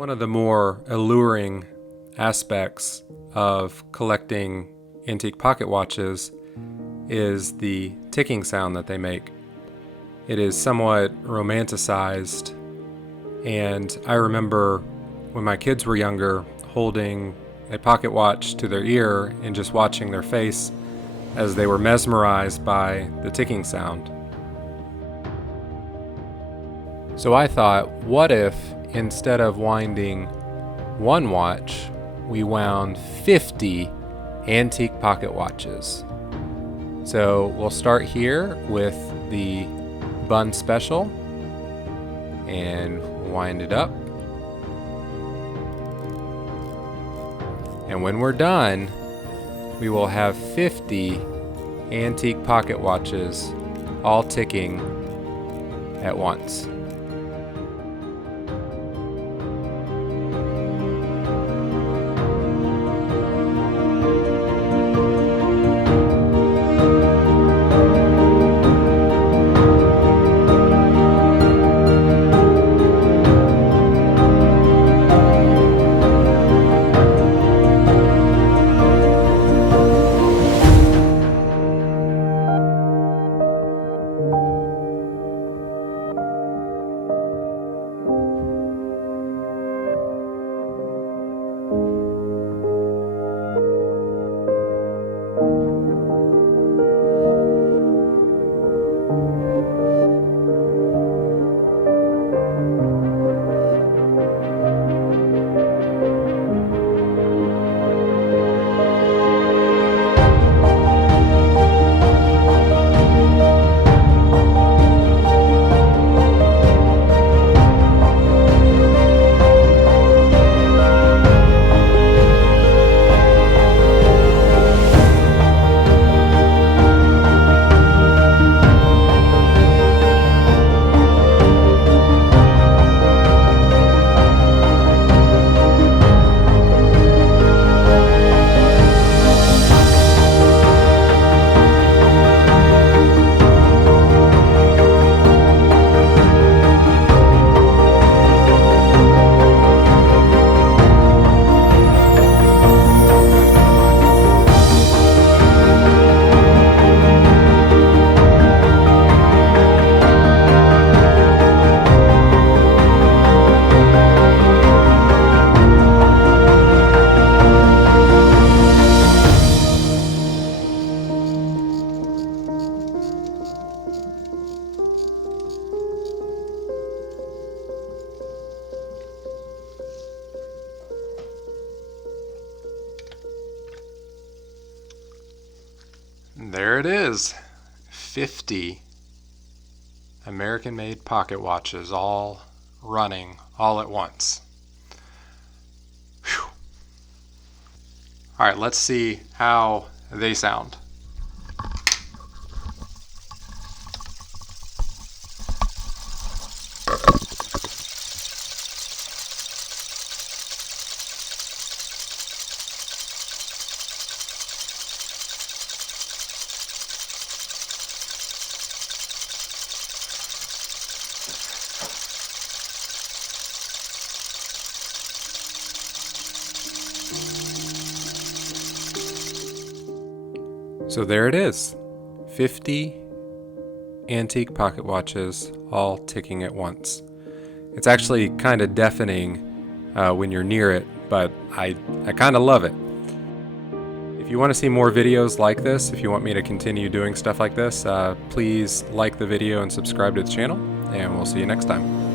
One of the more alluring aspects of collecting antique pocket watches is the ticking sound that they make. It is somewhat romanticized, and I remember when my kids were younger holding a pocket watch to their ear and just watching their face as they were mesmerized by the ticking sound. So I thought, what if instead of winding one watch, we wound 50 antique pocket watches? So we'll start here with the Bun Special and wind it up. And when we're done, we will have 50 antique pocket watches all ticking at once. There it is, 50 American-made pocket watches all running all at once. Whew. All right, let's see how they sound. So there it is, 50 antique pocket watches all ticking at once. It's actually kind of deafening when you're near it, but I kind of love it. If you want to see more videos like this, if you want me to continue doing stuff like this, please like the video and subscribe to the channel, and we'll see you next time.